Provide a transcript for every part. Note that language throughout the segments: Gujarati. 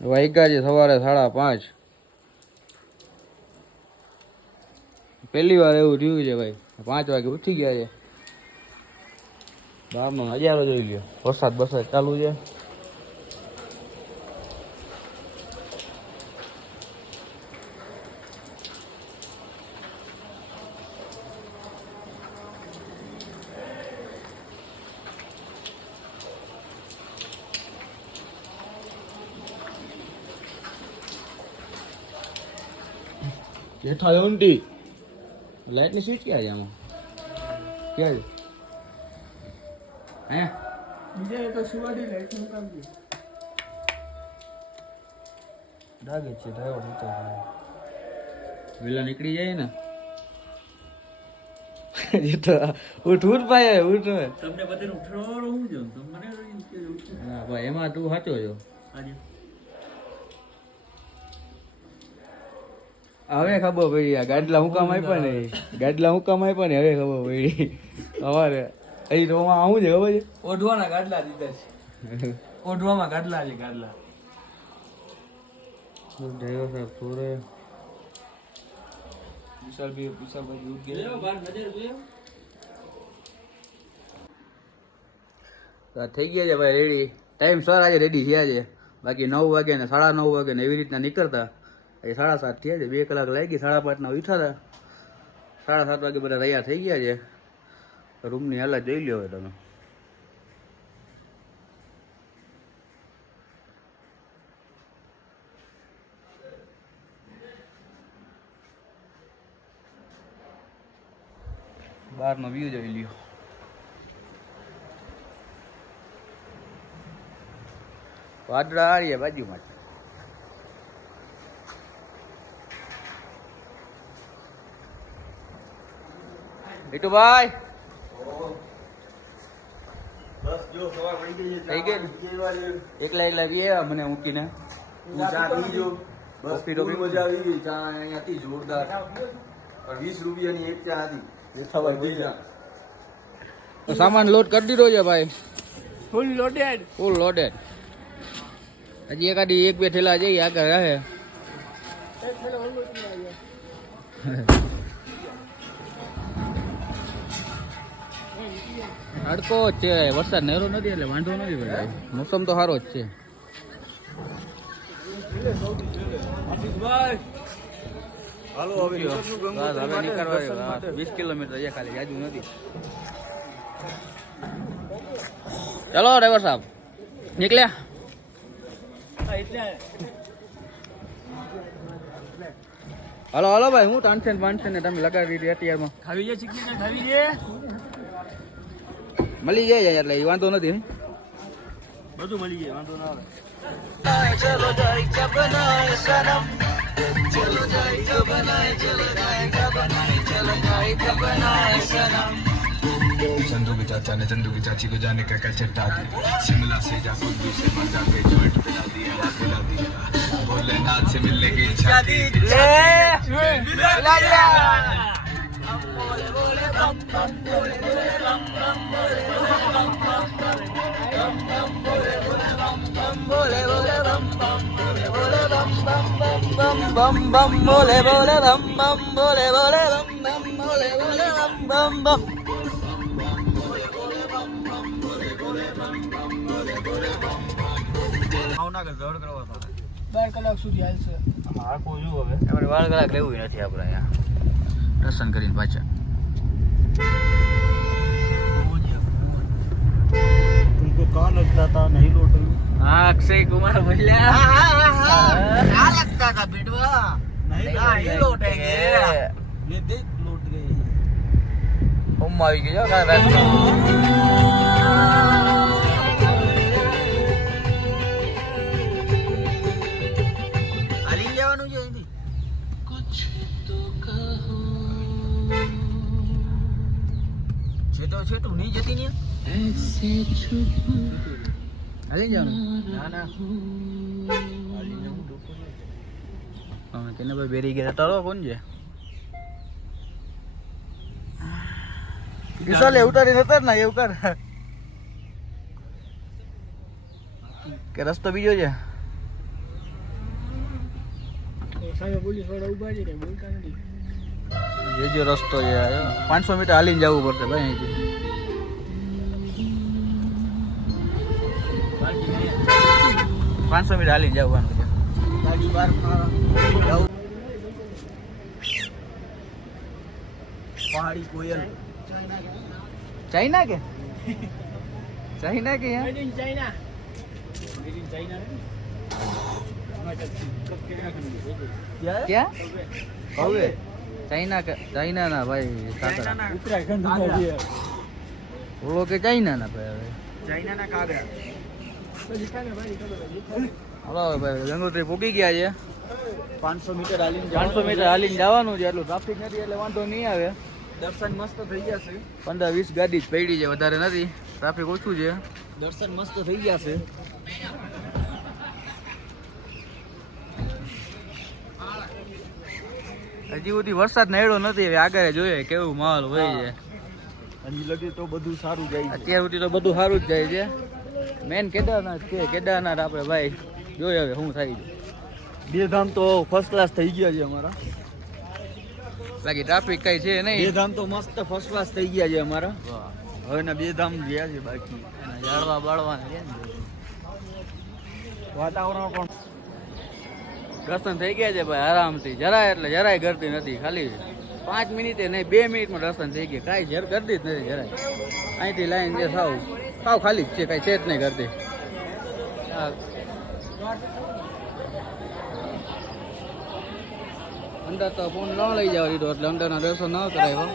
વાગ્યા છે સવારે 5:30. પહેલી વાર એવું થયું છે ભાઈ, 5 વાગે ઉઠી ગયા છે. બહારનો નજારો જોઈ લ્યો, વરસાદ ચાલુ છે. જેઠા ઊંટી લાઈટની સ્વિચ ક્યાં છે આમાં? ક્યાં છે? હે બીજા તો સુવાડી લાઈટ નું કામ છે. ડાગે છે ડ્રાઈવર ઉતર વેલા નીકળી જાય ને. જેઠા ઉઠ ભાઈ ઉઠ. તમને બધાને ઉઠાડવાનું હું જો તમને હા ભાઈ એમાં તું સાચો છો. હવે ખબર પડી આ ગાડલા હુકામ આપ્યા ને હવે ખબર પડી અમારે અહીં તો આવું છે ખબર છે ઓઢવાના ગાડલા દીધા છે. ઓઢવામાં ગાડલા છે ગાડલા. ડ્રાઈવર સાહેબ થોડે વિશાલભાઈ ઉઠ ગયા થઈ ગયા છે ભાઈ રેડી. ટાઈમ સર આજે રેડી થયા છે. બાકી 9 વાગે ને 9:30 વાગે ને એવી રીતના નીકળતા. એ 7:30 થયા છે. 2 કલાક લાગી. 5:30 ઉઠ્યા હતા. 7:30 વાગે બધા તૈયાર થઈ ગયા છે. રૂમની હાલત જોઈ લ્યો હવે તમે. બહારનો વ્યૂ જોઈ લ્યો. વાદળા આ રહ્યા બાજુમાં. બીટુ ભાઈ બસ જો સવાર પડી ગઈ છે. એકલા ગયા મને મૂકીને ચા પીજો. બસ પીરો મજા આવી ગઈ. ચા અહીંયા હતી જોરદાર. 20 રૂપિયાની એક ચા હતી. સામાન લોડ કરી દીધો છે ભાઈ. ફૂલ લોડેડ. હજી એકાદી 1-2 થેલા જઈ આગળ રહે. તડકો જ છે. વરસાદ નેરો નથી એટલે વાંધો નથી ભાઈ. મોસમ તો સારો જ છે. હાલો હવે નીકળવા 20 કિલોમીટર છે ખાલી, જાજુ નથી. ચલો ડ્રાઈવર સાહેબ નીકળ્યા. હાલો ભાઈ હું ટાંશન ને તમે લગાવી દીધી અત્યારમાં. ખાવી જાય ચીકની ખાવી જાય મળી જાય એટલે એ વાંધો નથી. બધું મળી જાય વાંધો ના આવે. ચલો જાય બનાય સનમ ચલો જાય બનાય ચલો જાય बनाए सनम। चंदू के चाचा ने चंदू की चाची को जाने का चट्टा दिया, शिमला से जा कुल्लू से मजा के जॉइंट पिला दिया, भोलेनाथ से मिलने की इच्छा थी, पिला दिया। बोले बोले बम बम बोले बोले बम बम बोले बोले बम बम बोले बोले बम बम बोले बोले बम बम बोले बोले बम बम बम बम बम बोले बोले बम बम बोले बोले बम बम बोले बोले बम बम बम। દર્શન કરીને પાછા तुमको कहाँ लगता था नहीं लौट रही? हाँ अक्षय कुमार बोलिया क्या लगता था बिटवा नहीं लौटेंगे ये देख लौट गए हम આવી ગયો આલી લેવાનું છે અહીંથી कुछ तो कहो છેટું નહીં જતી ને ऐसे चुप આલી જવાનું ના ના આલી જવું ડોકો હા તેને ભાઈ બેરી ગયા તારો કોણ છે વિશાલે ઉતારી નતર ના એવું કર કે રસ્તો બીજો છે સામે પોલીસ વાળા ઉભા છે ને બોલતા નથી. જે રસ્તો છે 500 મીટર હાલીને જવું પડશે ભાઈ અહીંથી. 500 મીટર હાલીને જવાનું છે. ગાડી બહાર જવું. પહાડી કોયલ ચાઇના કે ચાઇના કે યાર made in China. Made in China ક્યાં હવે ચાઇના ના ભાઈ કાકડા ઉત્તરાખંડ ઓળો કે ચાઇના ના ભાઈ હવે ચાઇના ના કાગડા. હાલો ભાઈ ગંગોત્રી પૂકી ગયા છે. 500 મીટર હાલીને 500 મીટર હાલીને જવાનું છે. એટલું ટ્રાફિક નથી એટલે વાંધો નહીં આવે. દર્શન મસ્ત થઈ ગયા છે. 15-20 ગાડી જ પડી છે, વધારે નથી. ટ્રાફિક ઓછું છે. દર્શન મસ્ત થઈ ગયા છે. હજી સુધી વરસાદ નડ્યો નથી. હવે આગળ જોઈએ કેવું માહોલ હોય છે. હજી લગે તો બધું સારું જાય છે. અત્યાર સુધી તો બધું સારું જ જાય છે. મેન કેદારનાથ છે. કેદારનાથ આપણે ભાઈ જોઈએ હવે શું થાય છે. બે ધામ તો ફર્સ્ટ ક્લાસ થઈ ગયા છે અમારા. બાકી ટ્રાફિક કઈ છે બે નહીં. ધામ તો મસ્ત ફર્સ્ટ ક્લાસ થઈ ગયા છે અમારા. હવે ના બે ધામ રહ્યા છે બાકી. જાળવા બાળવાના છે ને. વાતાવરણ પણ દર્શન થઈ ગયા છે ભાઈ આરામથી. જરાય એટલે જરાય ગરદી નથી. ખાલી 5 મિનિટે નહીં 2 મિનિટમાં દર્શન થઈ ગયા. કાંઈ ગરદી જ નથી જરાય. અહીંથી લાઈન જે સાવ ખાલી જ છે. કાંઈ છે જ નહીં ગરદી. અંદર તો ફોન ન લઈ જવા દીધો એટલે અંદરના દર્શન ન કરાવ્યો.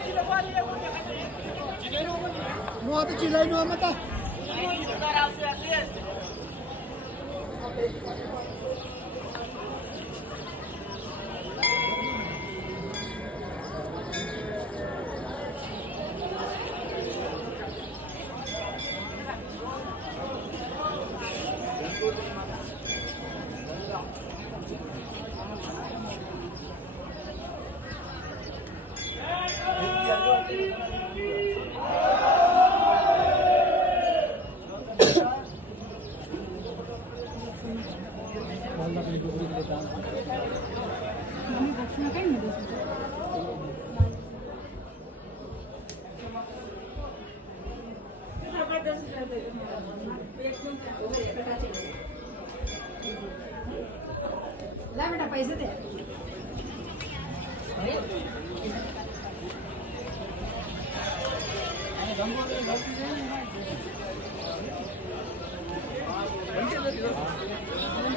ला बेटा पैसे दे.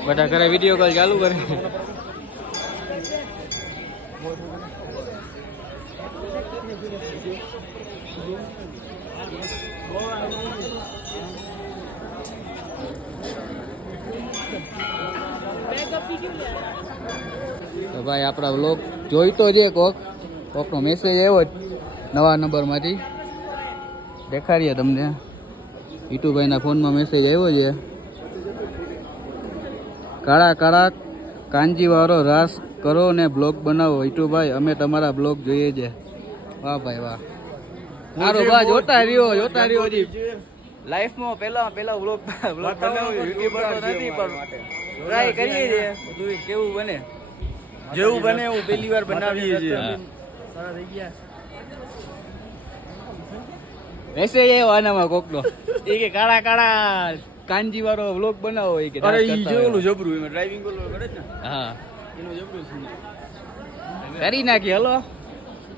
બધા ઘરે વિડીયો કોલ ચાલુ કરે. તો ભાઈ આપણા વ્લોગ જોઈતો છે. કોકનો મેસેજ આવ્યો જ નવા નંબરમાંથી. દેખાડીએ તમને. ઈટુભાઈના ફોનમાં મેસેજ આવ્યો છે. કાળા કાળા કાંજીવાળો રાસ કરો ને બ્લોગ બનાવો. ઈટુભાઈ અમે તમારા બ્લોગ જોઈએ છે. વાહ ભાઈ વાહ. સારું ભાઈ જોતા રહ્યો જી. લાઈફમાં પેલા બ્લોગ બનાવ્યો. યુટ્યુબર તો નથી પણ ટ્રાય કરીએ છીએ બધું કેવું બને. જેવું બને એવું પહેલી વાર બનાવીએ છીએ. સારા થઈ ગયા. મેસેજ આવ્યો આનામાં કોકનો. એ કે કાળા કાળા કાંજી વાળો વ્લોગ બનાવો. એ કે અરે ઈ જેવું જબરું એમાં ડ્રાઇવિંગ કરે છે ને. હા એનું જબરું છે. કરી નાખી. હલો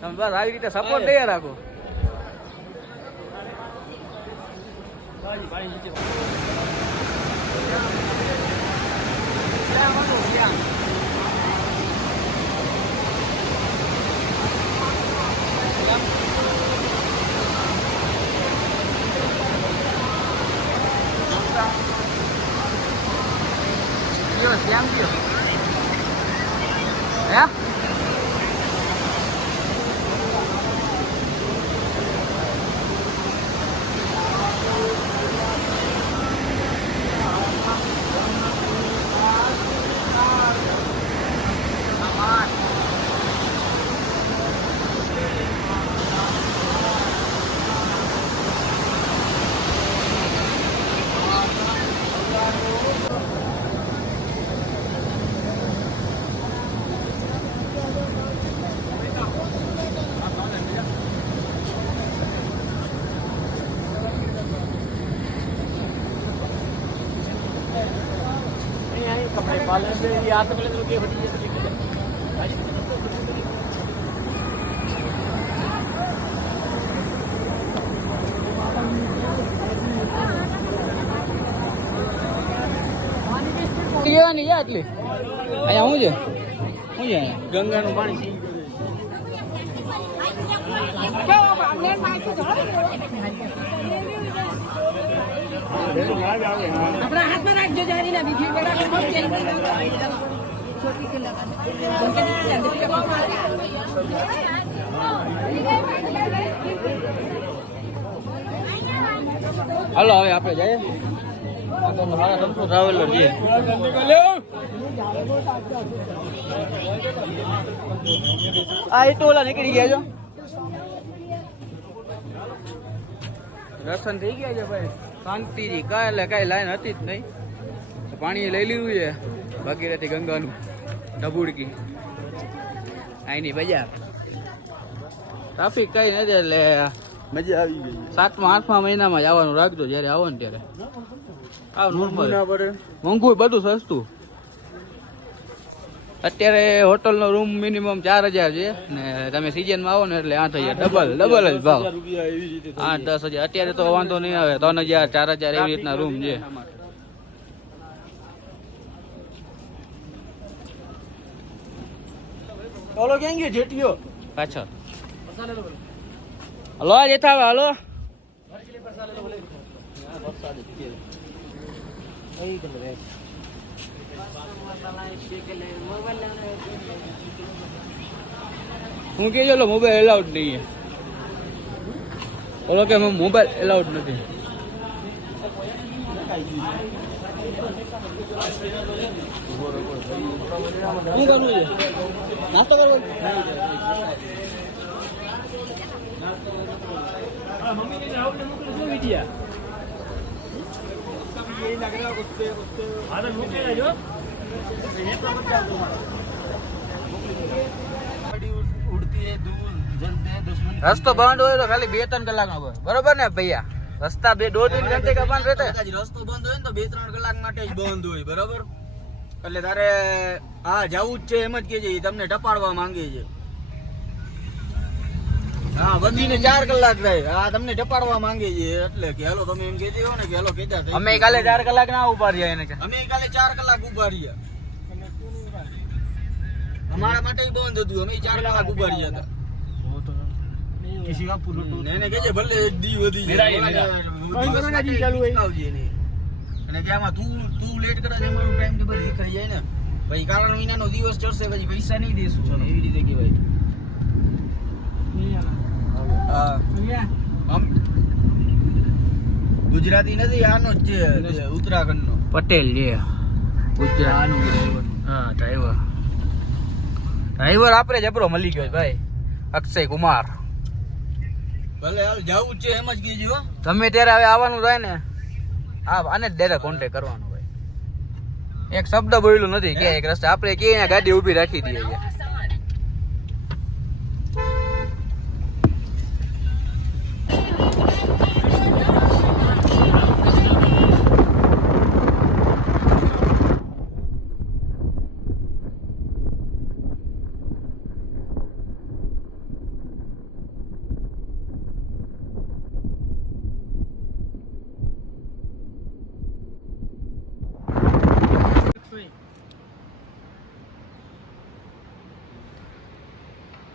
તમે બસ આવી રીતે સપોર્ટ દઈ રાખો. શ્યામ કયો હે લેવાની છે આટલી અહીંયા શું છે અહીંયા ગંગાનું પાણી આપણા હાથમાં રાખજો જારી ના બીજી બેડા છોટી કે હાલો હવે આપણે જઈએ ટ્રાવેલર છે આ એ ટોલા નીકળી ગયા છો દર્શન થઈ ગયા છે ભાઈ શાંતિથી કાંઈ એટલે કાંઈ લાઈન હતી જ નહીં પાણી લઈ લીધું છે ભાગીરથી ગંગાનું ડબુડકી અહીંની બજાર ટ્રાફિક કઈ નથી એટલે મજા આવી ગઈ 7મા 8મા મહિનામાં જ આવવાનું રાખજો જ્યારે આવો ને ત્યારે આવ નોર્મલ મોંઘું બધું સસ્તું અત્યારે હોટલનો રૂમ મિનિમમ 4000 છે ને તમે સિઝનમાં આવો ને એટલે 8000 ડબલ જ ભાવ 8-10 હજાર અત્યારે તો વાંધો નહીં આવે 3000 4000 એવી રીતના રૂમ છે ઓલો ક્યાં ગયો જેટીયો પાછળ હલો જેઠા હલો હું કે ચલો મોબાઈલ એલાઉડ નહીં ઓલો કે મોબાઈલ એલાઉડ નથી શું કરવું છે નાસ્તો કરવો રસ્તો બંધ હોય તો ખાલી 2-3 કલાક નો બરોબર ને ભૈયા રસ્તા 2-3 ઘંटे का बंद रहता है રસ્તો બંધ હોય ને તો 2-3 કલાક માટે જ બંધ હોય બરાબર એટલે તારે હા જવું જ છે એમ જ કે છે તમને ટપાડવા માંગે છે હા વધીને 4 કલાક થાય હા તમને ટપાડવા માંગે છે એટલે કે હેલો તમે એમ કહેતી હો ને કે હેલો કેતા થઈ અમે કાલે 4 કલાક ના ઉભા રહ્યા એને કે અમે કાલે 4 કલાક ઉભા રહ્યા અમારા માટે બંધ હતું અમે 4 કલાક ઉભા રહ્યા હતા એને કે છે ભલે એક દી વધી જાય અને કે આમાં તું લેટ કરે અમારું ટાઈમ ટેબલ દેખાઈ જાય ને ભાઈ કારણ વિનાનો દિવસ ચડશે પછી પૈસા નહીં દેશું એવી રીતે કહેવાય ગુજરાતી નથી આનો જ છે ઉત્તરાખંડ નો પટેલ છે ગુજરાત હા ડ્રાઈવર આપણે જબરો મળી ગયો ભાઈ અક્ષય કુમાર ભલે હાલ જાવું જ છે એમ જ કીજો તમે ત્યારે હવે આવવાનું થાય ને હા આને જ ડાયરેક્ટ કોન્ટેક્ટ કરવાનો ભાઈ એક શબ્દ બોલ્યું નથી કે એક રસ્તે આપણે કે અહીંયા ગાડી ઊભી રાખી દઈએ છે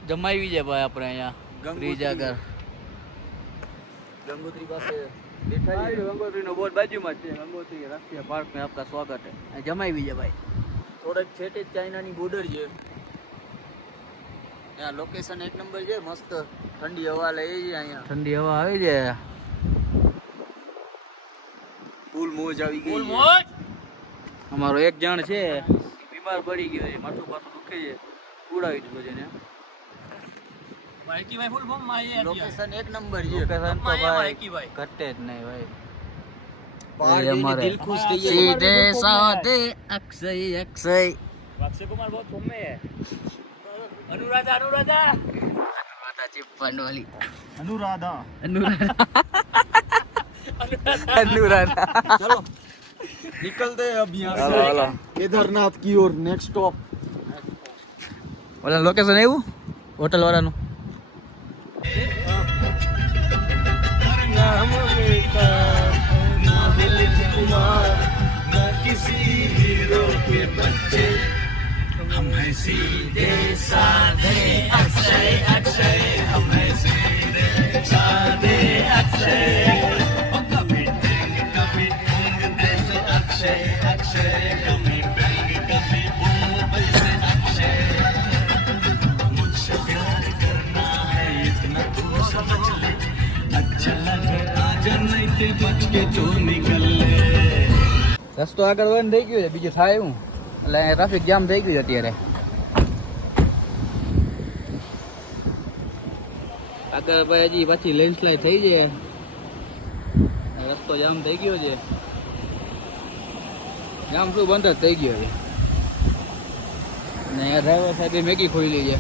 જમાવી છે ભાઈ આપણે અહીંયા બ્રિજ આગળ ગંગોત્રી પાસે ગંગોત્રી નો બોર્ડ બાજુમાં જ છે ગંગોત્રી રાષ્ટ્રીય પાર્ક में आपका स्वागत है જમાવી છે ભાઈ થોડેક છેટે જ ચાઇનાની બોર્ડર છે ત્યાં લોકેશન એક નંબર છે મસ્ત ઠંડી હવા લે છે અહીંયા ઠંડી હવા આવી છે ફૂલ મોજ આવી ગઈ ફૂલ મોજ અમારો એક જણ છે બીમાર પડી ગયો છે માથું દુખે છે ઉડાવી દીધો છે ને લોકેશન એક નંબર છે લોકેશન તો ભાઈ ઘટે જ નહીં ભાઈ પહાડ જોઈને દિલ ખુશ થઈ જાય સીધે સાધે અક્ષય અક્ષય अक्षय कुमार बहुत फॉर्म में है अनुराधा चिपन वाली अनुराधा अनुराधा चलो निकलते हैं अब यहाँ હાલો હાલો केदारनाथ की ओर नेक्स्ट स्टॉप ઓલા લોકેશન આવ્યું હોટલ વાળાનું हम हैं सीधे साधे अक्षय अक्षय हम हैं सीधे साधे अक्षय कभी जैसे अक्षय अक्षय कभी कभी वैसे अक्षय मुझसे प्यार करना है इतना तू समझ ले अच्छा लगे आज नहीं ते बच के जो निकल ले રસ્તો આગળ બંધ થઈ ગયો છે બીજું થાય હું એટલે ટ્રાફિક જામ થઈ ગયું છે અત્યારે આગળ ભાઈ હજી પાછી લેન્ડસ્લાઇડ થઈ જાય રસ્તો જામ થઈ ગયો છે જામ શું બંધ જ થઈ ગયો છે ને ડ્રાઈવર સાહેબે મેગી ખોલી છે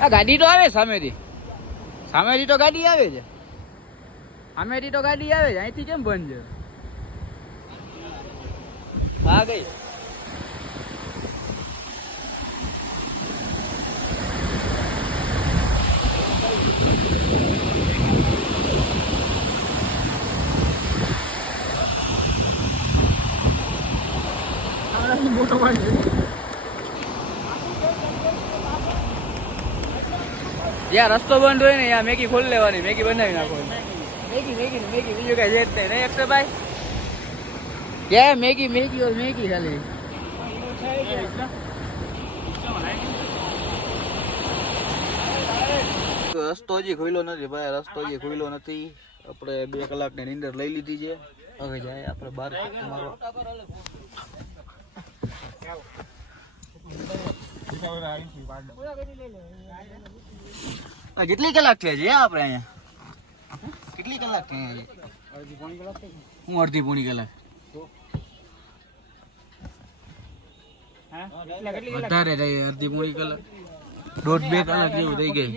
આ ગાડી તો આવે સામેથી તો ગાડી આવે છે સામેથી તો ગાડી આવે છે અહીંથી કેમ બંધ છે આ ગઈ જ્યાં રસ્તો બંધ હોય ને ત્યાં મેગી ખોલી લેવાની મેગી બનાવી નાખવાની મેગી બીજું કઈ રેટ નહીં અક્ષયભાઈ क्या मैगी मैगी और मैगी खाली રસ્તો હજી ખુલ્લો નથી ભાઈ રસ્તો હજી ખુલ્લો નથી આપણે 2 કલાકની નીંદર લઈ લીધી છે હવે જાય આપણે બહાર મારવા કેટલી કલાક છે આપણે અહીંયા કેટલી કલાક છે હું અડધી પોણી કલાક વધારે થઈ અડધી પોણી કલાક 1.5-2 કલાક જેવું થઈ ગઈ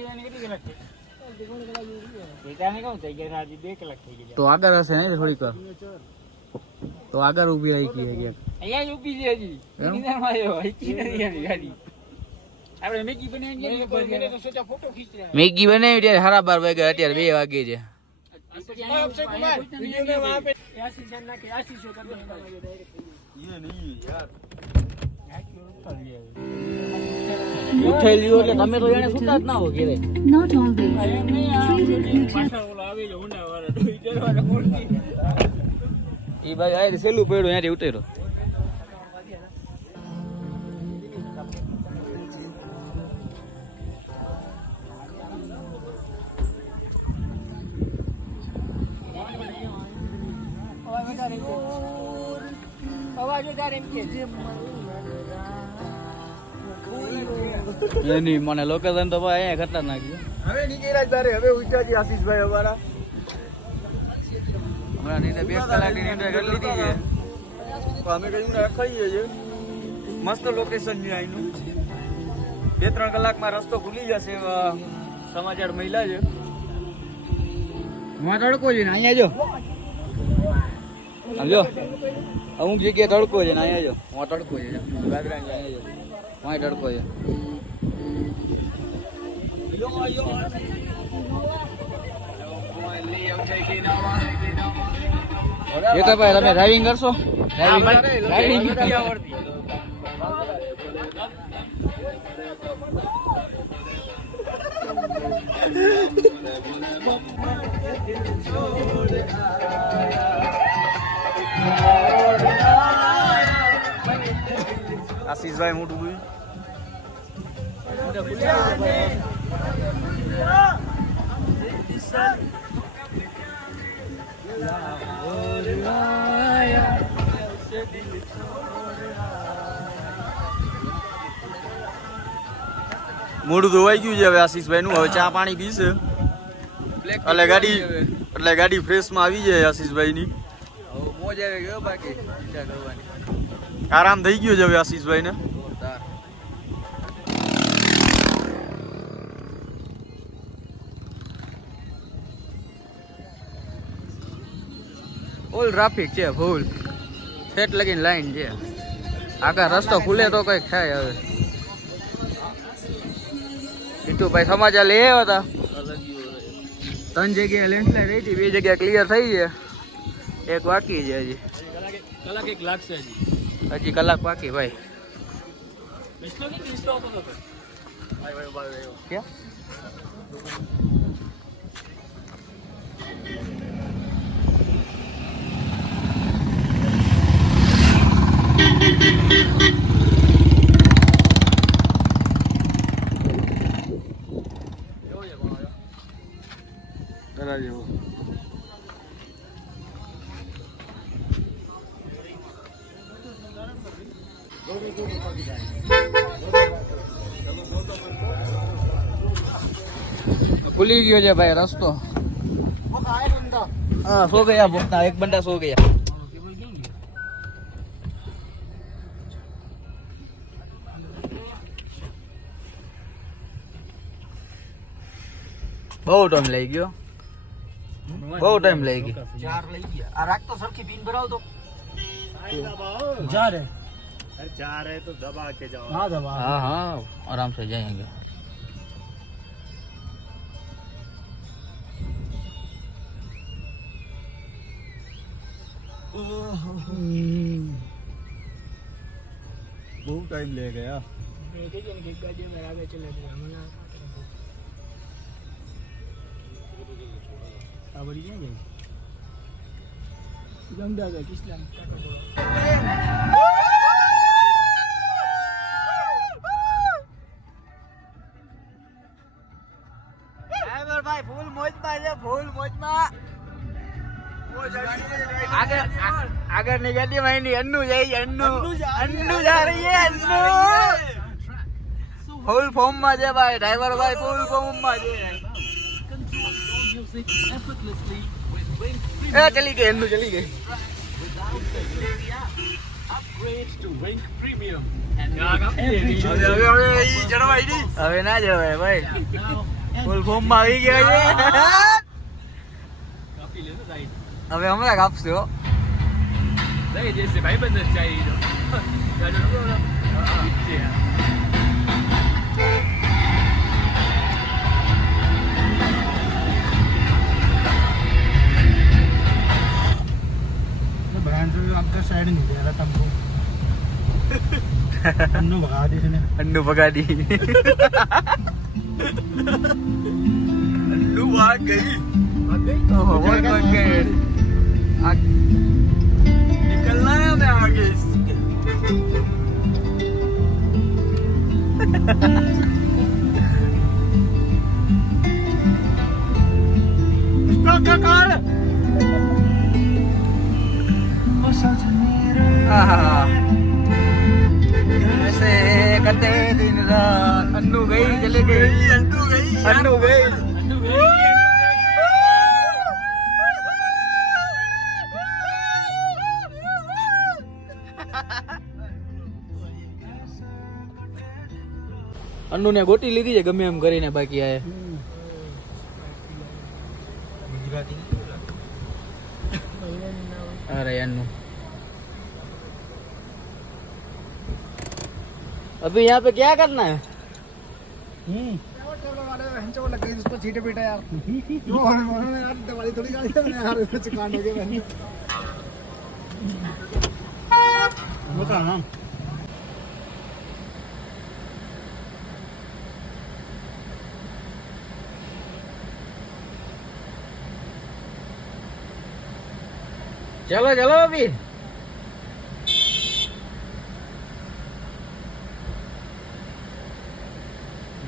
તો આગળ હશે ને થોડીક વાર તો આગળ ઉભી રહી ગઈ અહીંયા ઉભી છે હજી ગાડી આપણે મેગી બનાવી ત્યારે 12:30 વાગ્યા અત્યારે 2 વાગે છે ઉઠેલી એટલે તમે તો એને સુતા જ ના હો ઘરે Not always. એ ભાઈ આ સેલું પડ્યું ત્યાંથી ઉતર્યો એની મને લોકેશન તો ભાઈ અહીંયા ખતરનાક છે હવે નીકળ્યા તારે હવે ઉઠાજી આશીષભાઈ અમારા હમણાં નીંદર 2 કલાકની નીંદર કરી લીધી છે તો અમે કઈ રખાઈએ છીએ મસ્ત લોકેશન છે અહીંનું 2-3 કલાકમાં રસ્તો ખુલી જશે સમાચાર મહિલા છે માં તડકો છે ને અહીંયા જો સમજો અમુક જગ્યાએ તડકો છે ને અહીંયા જો હું તડકો છે ગાદરા અહીંયા જો હું તડકો છે જેઠાભાઈ તમે ડ્રાઇવિંગ કરશો ડ્રાઇવિંગ આશીષભાઈ મોટું બોલ મોઢું ધોવાઈ ગયું છે હવે આશીષભાઈ નું હવે ચા પાણી પીશે એટલે ગાડી ફ્રેશ માં આવી જાય આશીષભાઈ ની મોજ આવી ગયો બાકી વિચાર કરવાની આરામ થઈ ગયો છે હવે આશીષભાઈ ને ફૂલ ટ્રાફિક છે ફૂલ. સેટ લગીને લાઈન છે. આગળ રસ્તો ખુલે તો કઈક થાય હવે. ઈટુભાઈ સમાચાર લઈ આવ્યા હતા. 3 જગ્યાએ લેન્ડસ્લાઇડ રહી હતી, 2 જગ્યા ક્લિયર થઈ છે, 1 બાકી છે હજી. કલાક 1 લાગશે હજી કલાક બાકી ભાઈ. ક્યાં? ભૂલી ગયો છે ભાઈ રસ્તો. हाँ सो गया भुगता, 1 बंदा सो गया. બહુ ટાઈમ લઈ ગયો, બહુ ટાઈમ લઈ ગયો. 4 લઈ ગયા. આ રાખ તો સરખી પીન ભરાવ તો. 4 है तो दबा के जाओ. हाँ दबा. हाँ हाँ आराम से जाएंगे. बहुत टाइम ले गया. ભાઈ ફૂલ મોજમાં છે, ફૂલ મોજમાં. આગળ ની ગાડીમાં એની અન્નુ જાય, અન્નુ જા રહી છે, અન્નુ ફૂલ ફોર્મ માં છે ભાઈ. ડ્રાઈવર ભાઈ ફૂલ ફોર્મ માં છે. ચલી ગઈ અન્નુ, ચલી ગઈ. હવે ના જવાય ભાઈ, ફૂલ ફોર્મ માં આવી ગયા છે. હવે હમણાં કાપશે હો. ભાઈ બંધ જાય. आपका साइड नहीं दे रहा तुमको. अन्नू भगा दी इसने. अन्नू भगा दी. अन्नू भाग गई. ओहो भाग गई. निकलना है हमें आगे. स्टॉप का कार. ऐसे करते दिन रात. अन्नू गई, चले गई, अन्नू गई. अन्नू ने गोटी લીધી છે ગમે એમ કરીને. બાકી આ अरे अन्नू अभी यहाँ पे क्या करना है? लग गई उस पर छीटे पीटे यार. उन्होंने यार दवाई थोड़ी गाड़ी है यार, इसमें कांड हो गया. बता ना. चलो चलो अभी.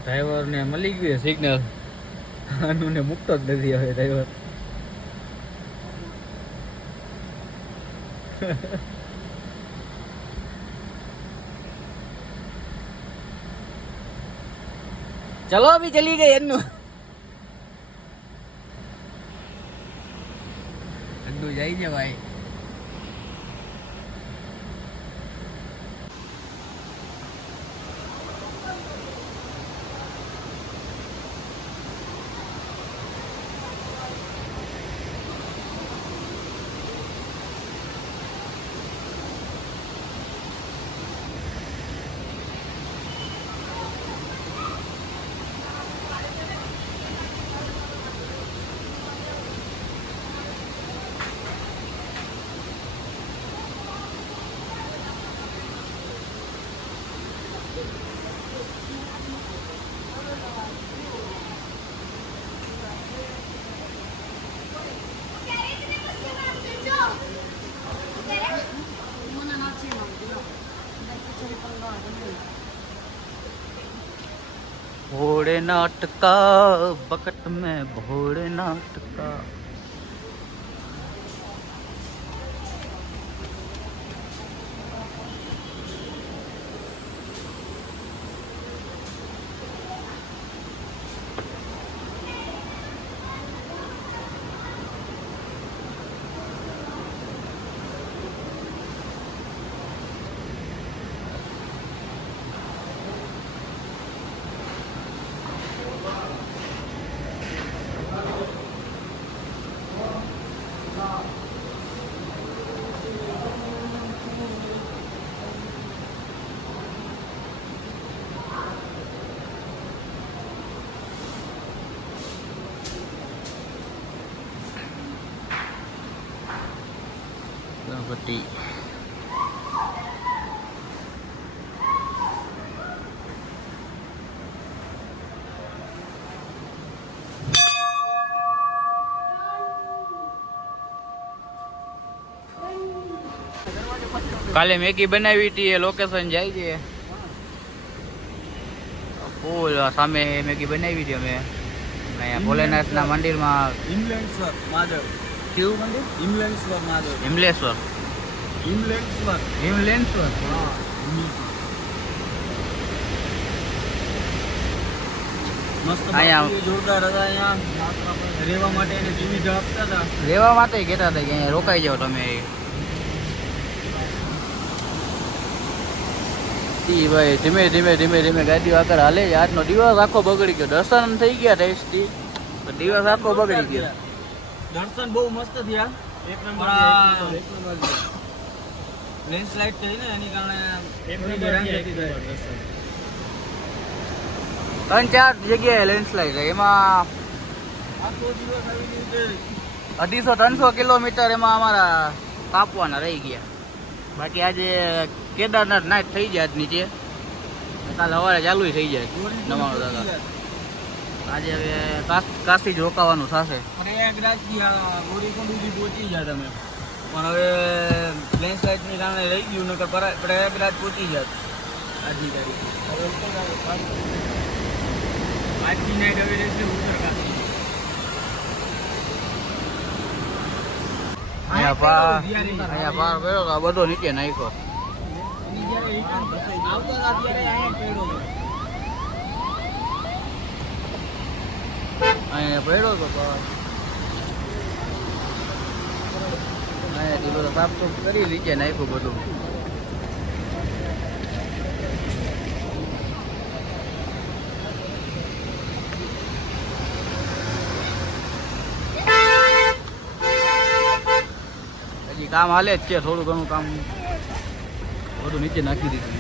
ડ્રાઈવર ને મળી ગયું સિગ્નલ. આનું ને મૂકતો જ નથી હવે ડ્રાઈવર. चलो अभी चली गई अन्नू. अन्नू જાય છે ભાઈ. भोड़े नाटका बकट में भोड़े नाटका। गणपति काले मैगी बनावी थी लोकेशन जाए छे फूल सामे मैगी बनावी थी अमे अहींया भोलेनाथ ना मंदिर में ઇમલેન્શ્વર મહાદેવ क्यों मंदिर ઇમલેન્શ્વર મહાદેવ हिमलेश्वर ઇમલેન્શ્વર हिमलेश्वर હા મસ્ત અહીંયા બાકી જોરદાર હતા અહીંયા રહેવા માટે એને સુવિધા આપતા હતા રહેવા માટે કહેતા હતા કે અહીંયા રોકાઈ જાઓ તમે ઈ ભાઈ ધીમે ધીમે ધીમે ધીમે ગાડીઓ આગળ હાલે છે. આજનો દિવસ આખો બગડી ગયો. દર્શન થઈ ગયા ટેસ્ટી તો દિવસ આખો બગડી ગયો. દર્શન બહુ મસ્ત થયા એક નંબર લેન્ડસ્લાઇડ થઈ ને એની કારણે એક નંબર ત્રણ ચાર જગ્યાએ લેન્ડસ્લાઇડ એમાં આખો દિવસ આવી ગયું છે 250-300 કિલોમીટર એમાં અમારા કાપવાના રહી ગયા. બાકી આજે કેદારનાથ નાઈટ થઈ જાય આજ નીચે કાલે સવારે ચાલુ થઈ જાય 99 દાદા. આજે હવે કાશી જ રોકાવાનું થશે. પ્રયાગરાજ થી ગોરીકુંડ સુધી પહોંચી ગયા તમે પણ હવે લેન્ડસ્લાઇડ ની કારણે રહી ગયું નકર પ્રયાગરાજ પહોંચી જાત આજની તારીખ આજની નાઈટ હવે રહેશે ઉત્તરકાશી અહીંયા પાર કર્યો તો આ બધો નીચે નાખ્યો. આવતા ત્યારે અહીંયા પડ્યો અહીંયા પડ્યો તો અહીંયાથી બધું સાફ સુફ કરી નીચે નાખ્યું બધું. હજી કામ હાલે જ છે, થોડું ઘણું કામ બધું નીચે નાખી દીધું.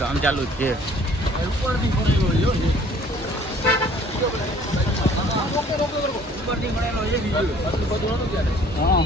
કામ ચાલુ જ છે. ઉપરથી ભરેલો ઉપરથી ભરેલો એ વિડીયો આટલું બધું નતું ત્યારે હા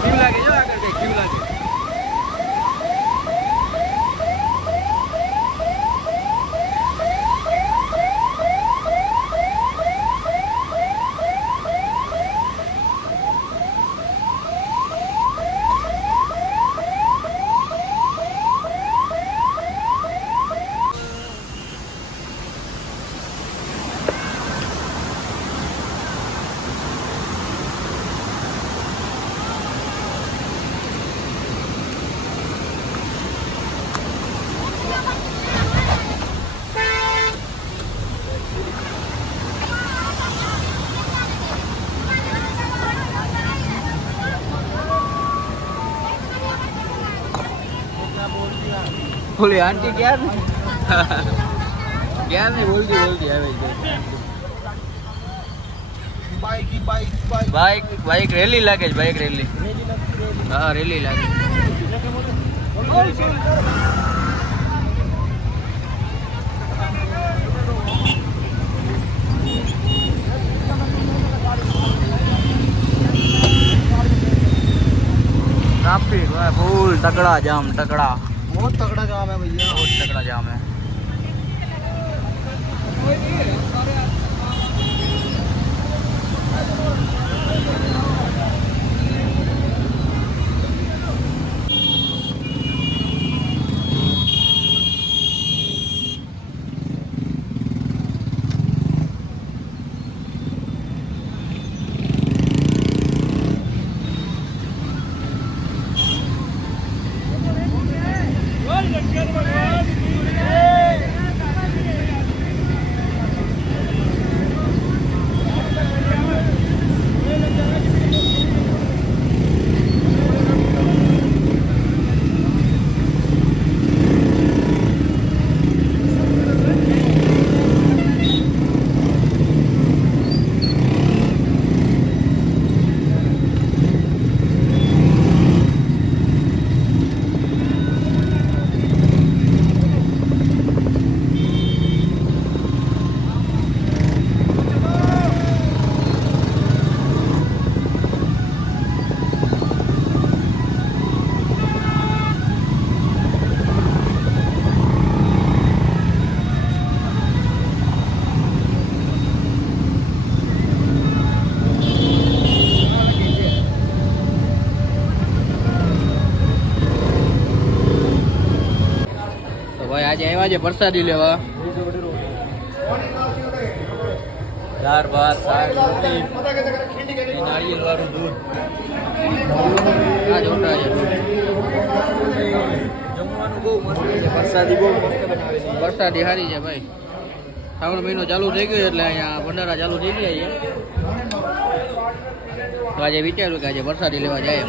ક્યુ લાગે જો આગળ કઈ ક્યુ લાગે બોલી આંટી ક્યાં ક્યાં નહીં બોલતી આવે છે. બાઈક રેલી લાગે છે, બાઈક રેલી. હા રેલી લાગે. ट्रैफिक है फुल तगड़ा जाम, तगड़ा बहुत तगड़ा काम है भैया. बहुत तगड़ा जाम है. આજે આવ્યા છે પ્રસાદી લેવા. દાળ ભાત શાક રોટલી નાળિયેર વાળું દૂધ આ જોતા છે. જમવાનું બહુ મસ્ત છે, પ્રસાદી બહુ મસ્ત બનાવે છે. પ્રસાદી સારી છે ભાઈ. શ્રાવણ મહિનો ચાલુ થઈ ગયો એટલે અહીંયા ભંડારા ચાલુ થઈ ગયા છે. તો આજે વિચાર્યું કે આજે પ્રસાદી લેવા જાય.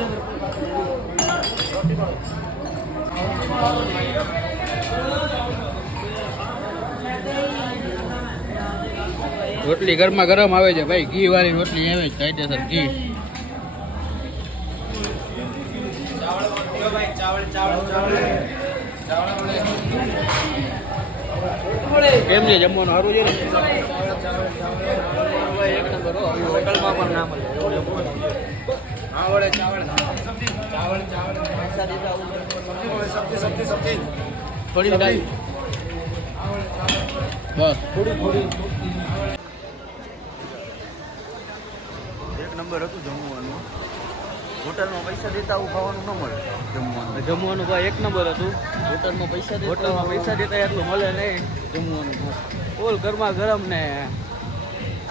રોટલી ગરમા ગરમ આવે છે ભાઈ. ઘી વાળી રોટલી આવે છે, કાયદેસર ઘી. કેમ છે જમવાનું? સારું છે ને? એક નંબર હો. હોટલમાં પણ ના મળે એવું જમવાનું. થોડી દાળ. બસ એક નંબર હતું જમવાનું. હોટલમાં પૈસા દેતા આવું ખાવાનું ન મળે. જમવાનું જમવાનું ભાઈ એક નંબર હતું. હોટલમાં પૈસા હોટલમાં પૈસા દેતા એટલું મળે નહીં. જમવાનું ફૂલ ગરમા ગરમ ને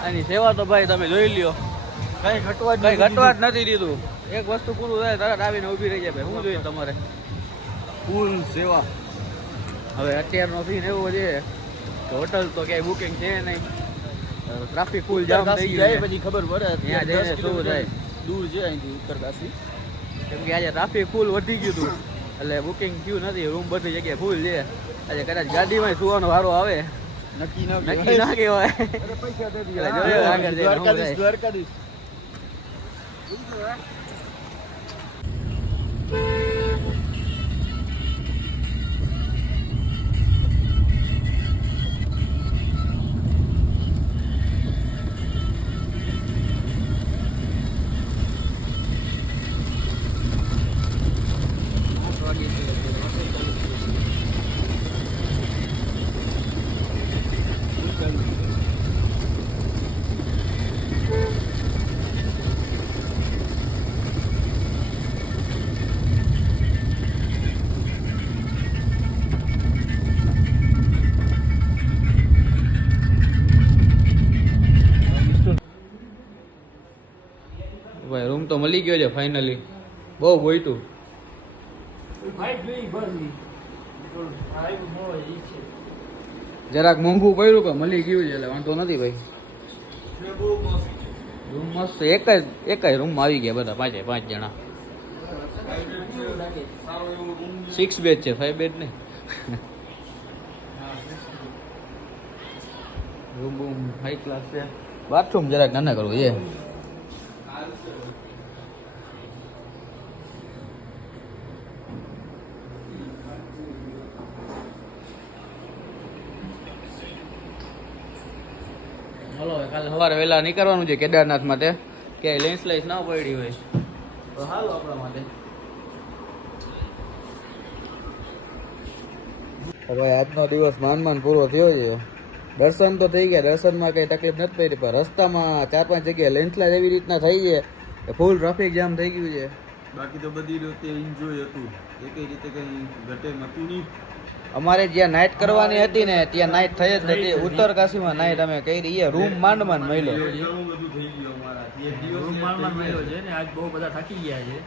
આની સેવા તો ભાઈ તમે જોઈ લ્યો. કઈ ઘટવા કઈ ઘટવા જ નથી દીધું. એક વસ્તુ પૂરું થાય તરત આવીને ઊભી રહી જાય ભાઈ. શું જોઈએ તમારે? ફૂલ સેવા. હવે અત્યારનો સીન એવો છે કે હોટલ તો ક્યાંય બુકિંગ છે નહીં. ટ્રાફિક ફૂલ જામ થઈ ગયું છે. પછી ખબર પડે ત્યાં જઈને શું થાય. દૂર છે અહીંથી ઉત્તરકાશી. કેમ કે આજે ટ્રાફિક ફૂલ વધી ગયું હતું એટલે બુકિંગ થયું નથી. રૂમ બધી જગ્યાએ ફૂલ છે. આજે કદાચ ગાડીમાં સુવાનો વારો આવે નક્કી નક્કી ના કહેવાય. પૈસા દે એટલે જોયો આગળ જઈને શું થાય. દ્વારકાધીશ. ભાઈ રૂમ તો મળી ગયો છે ફાઇનલી. બહુ ગોઈતું. જરાક મોંઘું પડ્યું પણ મળી ગયું છે એટલે વાંધો નથી ભાઈ. રૂમ મસ્ત. એક જ રૂમમાં આવી ગયા બધા 5 જણા. 6 બેડ છે, 5 બેડ નહીં. રૂમ હાઈ ક્લાસ છે. બાથરૂમ જરાક નાના કરવું એ હલો કાલે સવારે વહેલા નીકળવાનું છે કેદારનાથ માટે કે લેન્ડસ્લાઇડ ના પડી હોય તો સારું આપણા માટે. હવે આજનો દિવસ માંડ પૂરો થયો છે. દર્શન તો થઈ ગયા, દર્શનમાં કઈ તકલીફ નથી પડી, પણ રસ્તામાં 4-5 જગ્યાએ લેન્ડસ્લાઇડ એવી રીતના થઈ છે કે ફૂલ ટ્રાફિક જામ થઈ ગયું છે. બાકી તો બધી રીતે એન્જોય હતું, એકેય રીતે કઈ ઘટે નતું નહીં. અમારે જ્યાં નાઇટ કરવાની હતી ને ત્યાં નાઇટ થઈ જ નથી. ઉત્તરકાશીમાં નાઇટ અમે કરી એ રૂમ માંડ મળ્યો. ઘણું બધું થઈ ગયું અમારાથી. એક દિવસ રૂમાલમાં મળ્યો છે ને આજ બહુ બધા થાકી ગયા છે.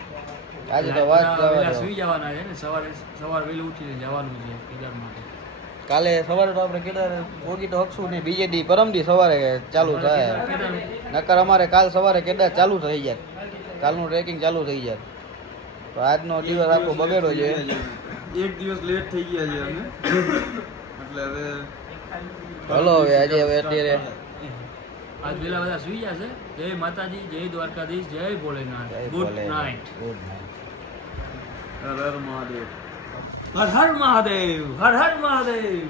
આજે તો વાત વેલા સુઈ જવાના છે ને, સવારે વહેલું ઉઠીને જવાનું છે કેદાર માટે. કાલે સવારે તો આપણે કેદાર પોગી તો હકશું નહીં, બીજે દી પરમદી સવારે ચાલુ થાય. નકર અમારે કાલ સવારે કેદાર ચાલુ થઈ જાય, કાલનું ટ્રેકિંગ ચાલુ થઈ જાય. તો આજનો દિવસ આખો બગડ્યો છે. એક દિવસ લેટ થઈ ગયા છે અમે, એટલે હવે હલો હવે આજે હવે અત્યારે આજ વેલા બધા સુઈ જશે. જય માતાજી, જય દ્વારકાધીશ, જય Bholenath. Good night. Good night. હર હર મહાદેવ, હર હર મહાદેવ, હર હર મહાદેવ.